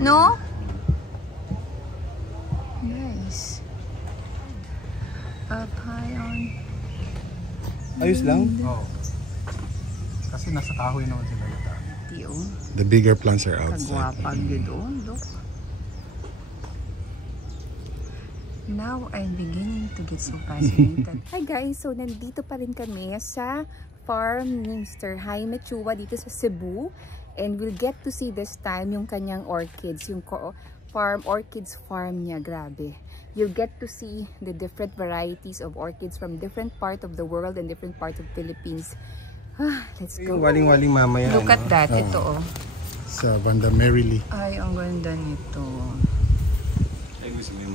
No? Nice. Up high on. Ayos lang? Oo. Kasi nasa kahoy naman sila. Tiyo. The bigger plants are outside. Kagwapag yun. Look. Now, I'm beginning to get so fascinated. Hi guys! So, nandito pa rin kami sa farm ni Mr. Jaime Chua dito sa Cebu. And we'll get to see this time yung kanyang orchids. Yung orchids farm niya. Grabe. You'll get to see the different varieties of orchids from different part of the world and different part of Philippines. Let's go. Yung waling-waling mamaya. Look at that. Ito oh. Sa Banda Merrily. Ay, ang ganda nito.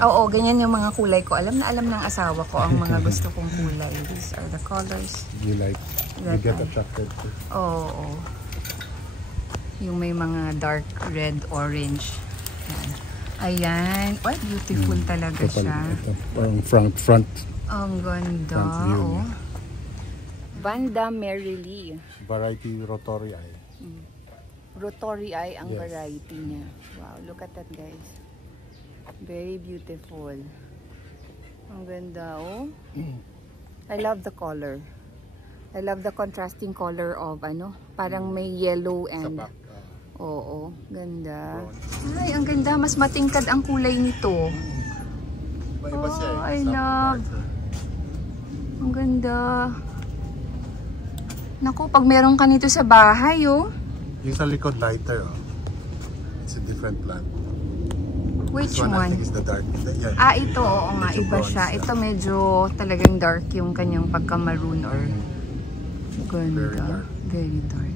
Oo, ganyan yung mga kulay ko. Alam na alam ng asawa ko ang mga gusto kong kulay. These are the colors. You like, you get attracted to. Oo. Yung may mga dark red, orange. Ayan. Oh, beautiful talaga siya. Ito, parang front. Ang ganda. Front view Oh. Banda Merrily. Variety Rotorii. Rotorii ang variety niya. Wow, look at that guys. Very beautiful. Ang ganda, oh. I love the color. I love the contrasting color of, parang may yellow and... Oo, ganda. Ay, ang ganda. Mas matingkad ang kulay nito. Oh, I love. Ang ganda. Naku, pag meron ka nito sa bahay, oh. Yung sa likod lighter, oh. It's a different plant. Which one? I think is the dark. Ito. Oo nga. Iba siya. Ito medyo talagang dark yung kanyang pagka-maroon or ganda. Very dark.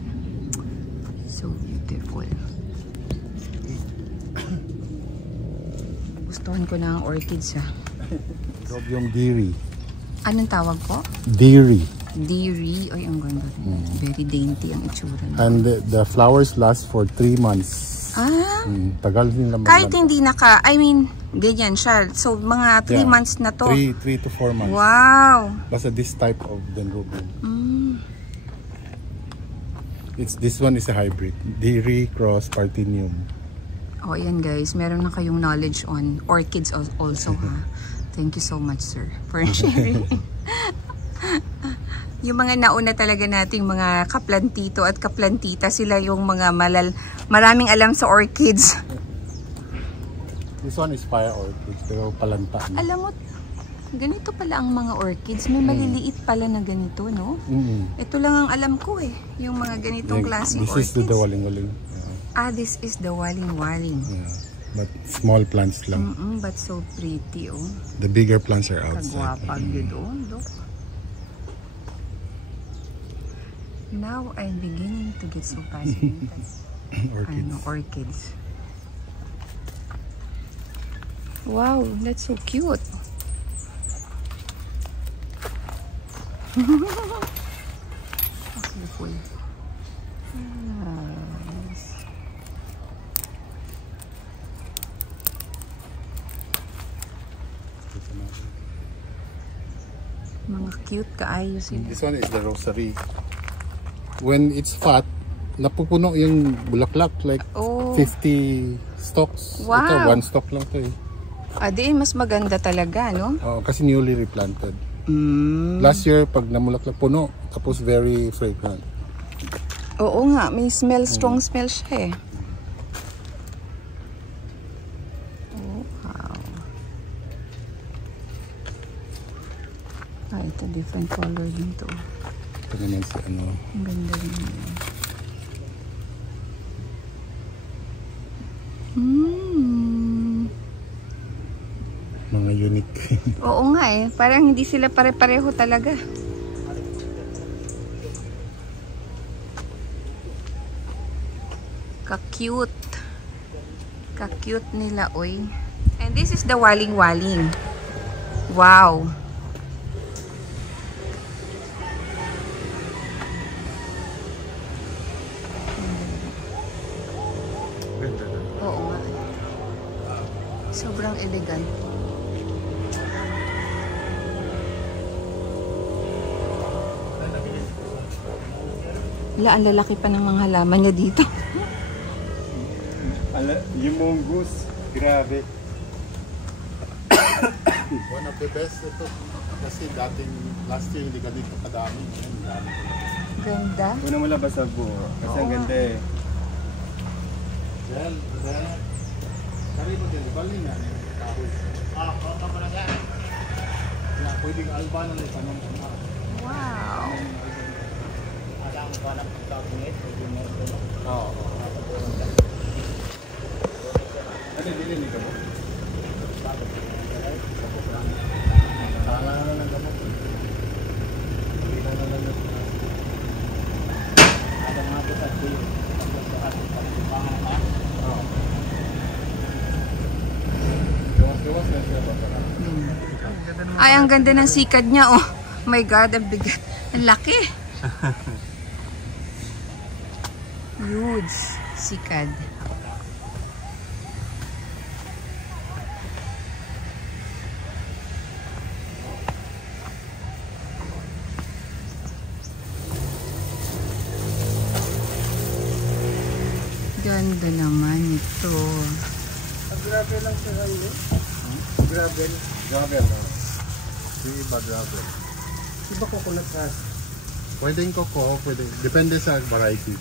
So beautiful. Gustuhan ko na ang orchids ha. Yung Deary. Anong tawag ko? Deary. Deary. Ay, ang ganda. Very dainty ang itsura niya. And the flowers last for 3 months. Tagal nila kahit hindi ganyan siya. So, mga 3 months na to. 3 to 4 months. Wow! Basta this type of dendrobium. This one is a hybrid. Deary cross Partenium. Oh, ayan guys. Meron na kayong knowledge on orchids also, ha? Thank you so much, sir, for sharing. Yung mga nauna talaga nating mga kaplantito at kaplantita, sila yung mga maraming alam sa orchids. This one is fire orchids, pero palanta. Alam mo, ganito pala ang mga orchids. May maliliit pala na ganito, no? Ito lang ang alam ko eh. Yung mga ganitong klaseng orchids. This is the waling-waling. This is the waling-waling. Yeah. But small plants lang. But so pretty, oh. The bigger plants are outside. Kagwapag yun, oh. Look. Now, I'm beginning to get so fascinated. Orchids. Wow, that's so cute. Beautiful. Nice. Mga cute kaayo sila. This one is the rosary. When it's fat, napupuno yung bulaklak like 50 stalks. Wow. Ito, 1 stalk lang to eh. Di mas maganda talaga, no? Kasi newly replanted. Last year, pag namulaklak puno, tapos very fragrant. Oo nga, may smell, strong smell siya eh. Oh, wow. Ito different color din to. Ito naman si Ang ganda rin yun. Mga unique. Oo nga eh. Parang hindi sila pare-pareho talaga. Ka-cute. Ka-cute nila, oy. And this is the waling-waling. Wow. Oo nga. Sobrang elegant. Ang lalaki pa ng mga halaman niya dito. Yung mongoose, grabe. One of the best ito. Kasi dating last year hindi ganito kadami. Ganda. Una mo labas sa buo. Kasi ang ganda eh. Well, karibo din. Bali nga. Kahoy. Kapa na yan. Kaya pwedeng alba na lang tanong. Wow. Alam ko na pagkakunit. Oo. Ano bilhin nito mo? Tala na lang gamot. Bila na lang gamot. Ada mga ito sa tiyo. Gawas na siya ba? Ay, ang ganda ng sikad niya, oh. My God, ang bigat. Ang laki. Huge sikad. Ganda naman ito. Grabe lang sa halo. Grabe. Gravel. Yung iba gravel. Iba coconut husk. Pwedeng koko, pwede. Depende sa variety.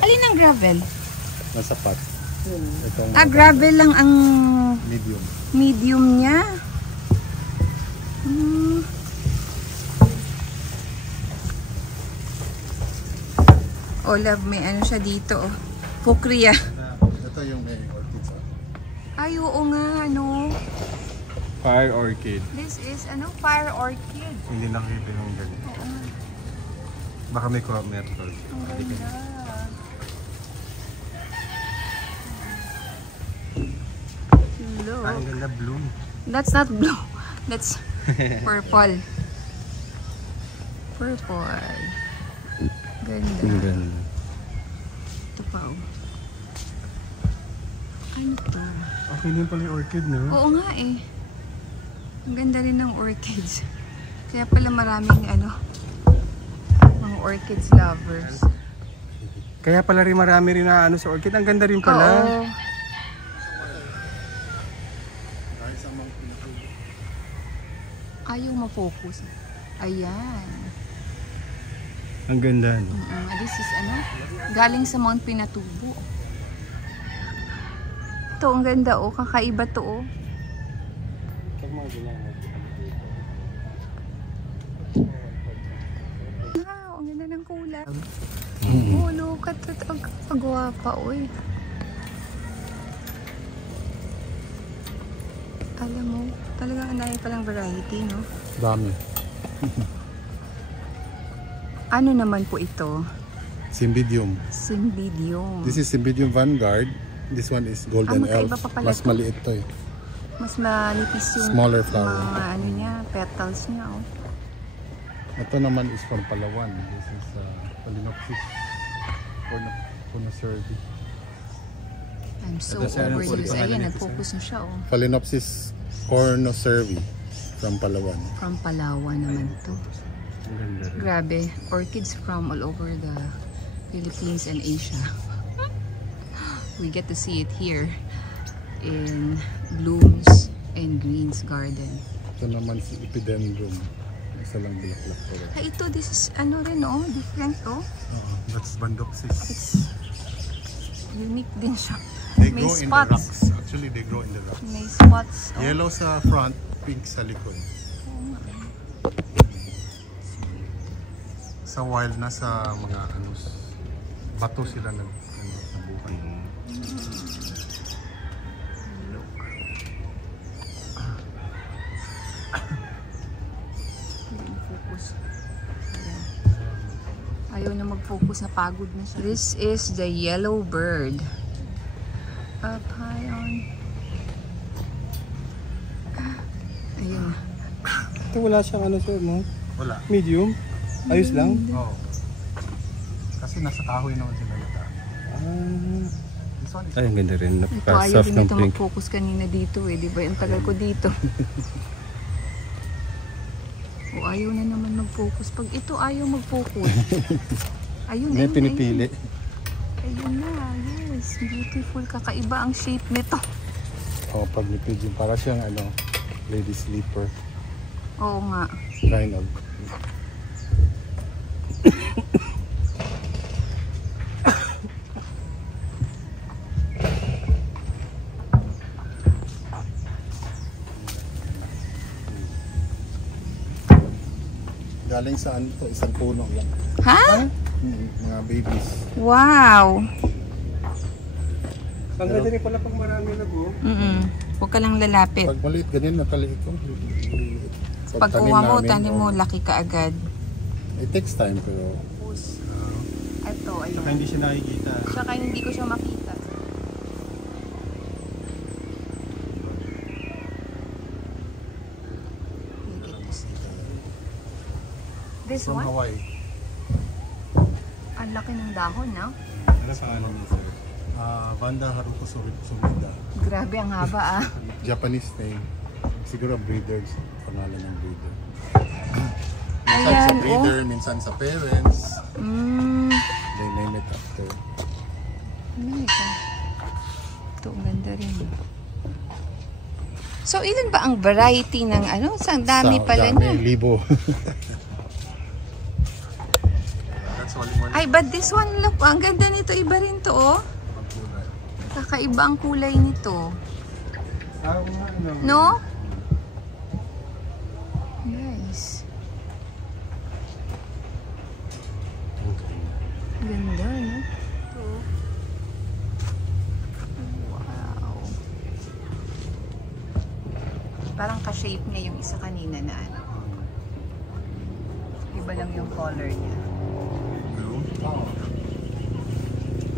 Alin ang gravel? Nasa pot. Itong Gravel lang ang medium. medium niya. Hmm. Oh, love, may ano siya dito, oh. Pukria. Ito yung may orchids. Ay, oo nga, ano. Fire orchid. This is, ano, fire orchid. Hindi nakikita yung ganito. Oo nga. Baka may metal. Ang ganda. Look. Ang ganda blue. That's not blue. That's purple. Purple. Ganda. Ang ganda. Ito pa, oh. Ano to? Okay din pala yung orchid, no? Oo nga eh. Ang ganda rin ng orchids. Kaya pala maraming ano, mga orchids lovers. Kaya pala rin marami rin na ano sa orchid. Ang ganda rin pala. Oo. Dahil sa mga pinatubo. Ayaw ma-focus. Ayan. Ang ganda, no? This is ano, galing sa Mount Pinatubo. Ito, ang ganda, oh. Kakaiba to, oh. Wow, ang ganda ng kulay. Oh, look at it. Ang pagwapa, oy. Alam mo, talagang ang dami palang variety, no? Dami. Ano naman po ito? Cymbidium. Cymbidium. This is Cymbidium Vanguard. This one is Golden Elf. magkaiba pa pala Mas to. maliit to eh. Mas manipis yung Smaller flower. mga ano niya, petals niya, oh. Ito naman is from Palawan. This is Phalaenopsis cornocervi. I'm so Ito siya, overused. ano, Ayan, ito nag-focus na siya, oh. Phalaenopsis cornocervi from Palawan. From Palawan naman to. Ang ganda rin. Grabe, orchids from all over the Philippines and Asia. We get to see it here in Blooms and Greens Garden. Ito naman si Epidendrum. Isa lang bulaklak ko rin. Ito, this is ano rin, oh. Different, oh. That's Bandopsis. It's unique din siya. They May grow in the spots. rocks. Actually, they grow in the rocks. May spots, oh. Yellow sa front, pink sa likod. Sa wild na sa mga ano, bato sila nabuhay. Focus. Ayaw na mag-focus, na pagod na siya. This is the yellow bird. Up high on. Ayun. Ito wala siyang ano sir, no? Wala. Medium? Ayos lang? Oo. Kasi nasa kahoy naman sila nagdaan. This one is Ay, ang ganda rin. Ito, ayaw Napaka-soft din ng ito pink. mag-focus kanina dito eh. Di ba? Ang tagal ko dito. O, ayaw na naman mag-focus. Pag ito ayaw mag-focus. Ayun, May ayun, pinipili. Ayun na, ayun. Yes, beautiful. Kakaiba ang shape nito. Oh, pag ni pigeon, para siyang lady sleeper. Oo nga. Kind of. Galing saan to? Isang puno lang. Ha? Mga babies. Wow! Ang ganda rin pala pag marami nag-o. Huwag ka lang lalapit. Pag maliit, ganyan nakaliit ko. Pag kuha mo, tanim mo, laki ka agad. It takes time pero... Ito, ayun. Saka hindi siya nakikita. Saka hindi ko siya makita. This From one? Hawaii. Ang laki ng dahon, no? Ano pangalan niya, sir? Vanda Haruko Sumida. Grabe, ang haba, ah. Japanese name. Siguro breeders. Pangalan ng breeder. Minsan Ayan, sa breeder, minsan sa parents. They name it after. Ito, ang ganda rin. So, ilan ba ang variety ng ano? Sa dami pala niya. Libo. That's only one. Ay, but this one, look, ang ganda nito. Iba rin to, oh. Kakaiba ang kulay nito. No? Nice. Ganda, no? Ito. Wow. Parang ka-shape niya yung isa kanina na ano. Iba lang yung color niya.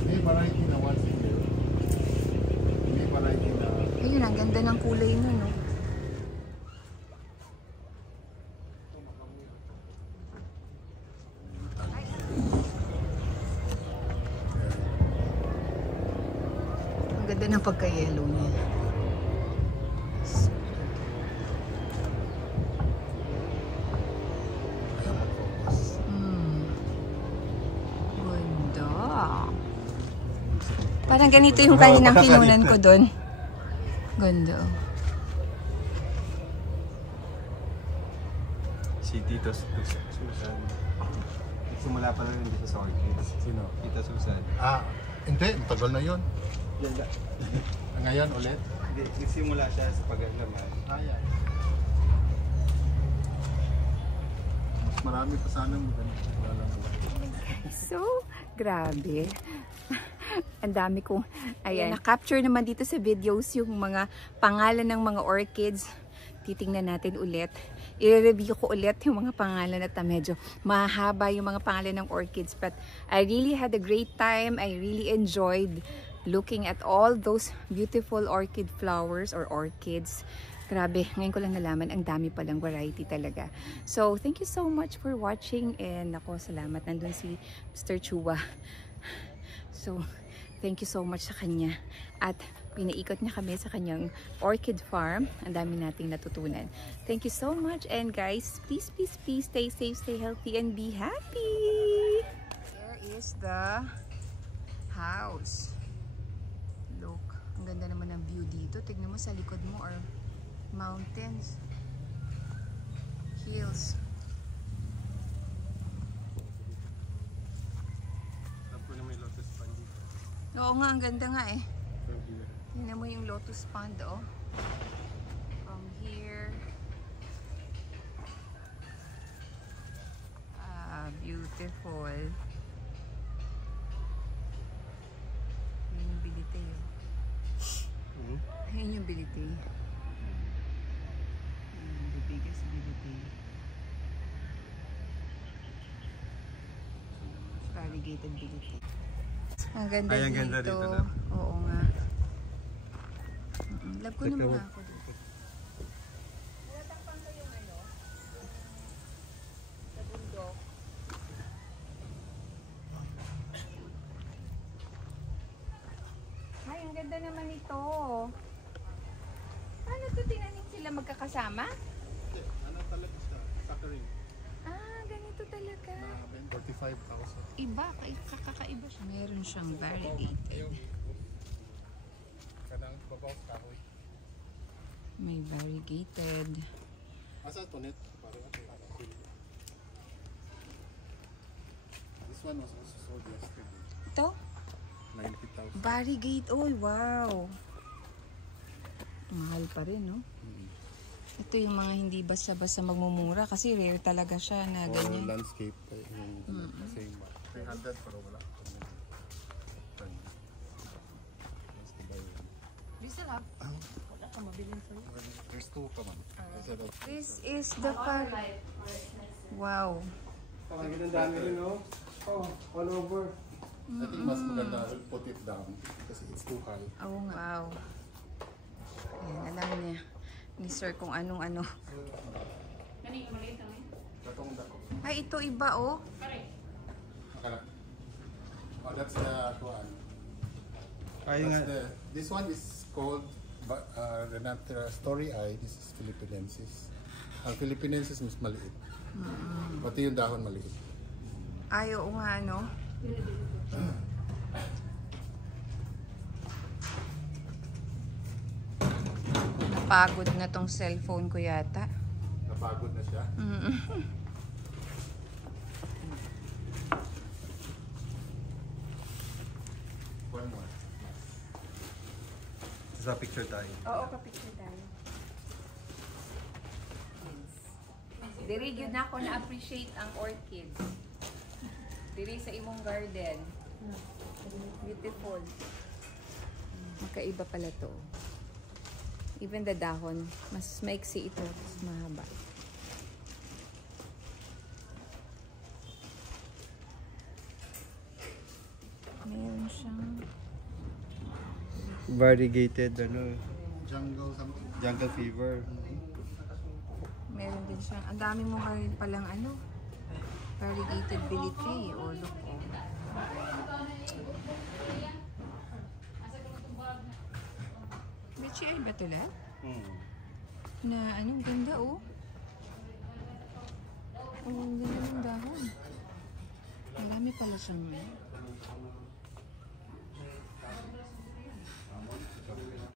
May variety na once in there. May variety na... Ayun, ang ganda ng kulay nun, no? Ang ganda ng pagka-yellow niya. Ganda. Parang ganito yung kaninang kinunan ko doon. Ganda. Si Tito Susan. Simula pa rin dito sa orchids. Sino? Tita Susan. Hindi. Matagal na yun. Ngayon ulit? Hindi, nagsimula siya sa pag-alaman. Yan. Mas marami pa sanang maganda. So, grabe. Ang dami kong, ayan, na-capture naman dito sa videos yung mga pangalan ng mga orchids. Titingnan natin ulit. I-review ko ulit yung mga pangalan at medyo mahaba yung mga pangalan ng orchids. But I really had a great time. I really enjoyed looking at all those beautiful orchid flowers or orchids. Grabe, ngayon ko lang nalaman, ang dami palang variety talaga. So, thank you so much for watching. And ako, salamat. Nandun si Mr. Chua. So, thank you so much sa kanya. At pinaikot niya kami sa kanyang orchid farm. Ang dami nating natutunan. Thank you so much. And guys, please, please, please stay safe, stay healthy, and be happy. There is the house. Look, ang ganda naman ng view dito. Tignan mo sa likod mo or mountains, hills. Oo nga, ang ganda nga eh. Tingnan mo yung lotus pond, oh. From here. Beautiful. Yun yung bilite, oh. Yun yung bilite. The biggest bilite. Variegated bilite. Ang ganda Ay, ang dito. ganda dito na. Oo nga. Love ko naman ako dito. Natakpan ko yung ano? Sa bundok. Ay, ang ganda naman ito. Paano ito tinanin sila magkakasama? Ano talaga siya? Suckering. Ganito talaga. 45,000. Iba, kakaiba siya. Meron siyang variegated. May variegated. Asa ito net? This one was also sold yesterday. Ito? 90,000. Variegate. Oy, wow. Mahal pa rin, no? Ito yung mga hindi basta-basta magmumura kasi rare talaga siya na ganyan. Or landscape. Yung same. 300 pero wala. Bisa lang. Wala ka mabilin sa'yo. There's two pa man. This is the park. Wow. Ang dami rin, no? Oh, all over. I think mas maganda put it down kasi it's too high. Oh, wow. Ayan, alam niya ni Sir kung anong-ano. Katong dako. Ay, ito iba, oh. Akala. Oh, that's the one. Ay nga. This one is called Renata Story Eye. This is Philippinensis. Ang Philippinensis mas maliit. Pati yung dahon maliit. Ay, oo nga, no? Napagod na tong cellphone ko yata. Napagod na siya. One more. Sa picture tayo. Oo, kapicture tayo. Diri gyud na ako na-appreciate ang orchids. Diri sa imong garden. Beautiful. Magkaiba pala to. Even the dahon, mas maiksi ito, mas mahaba. Meron siyang Variegated, ano, Jungle something. jungle fever. meron din siyang, ang dami mo rin palang ano, variegated bilitri o look o. Bechi ay ba ito lahat? Na anong ganda oh. Oh, ang ganda ng dahon. Marami pala siyang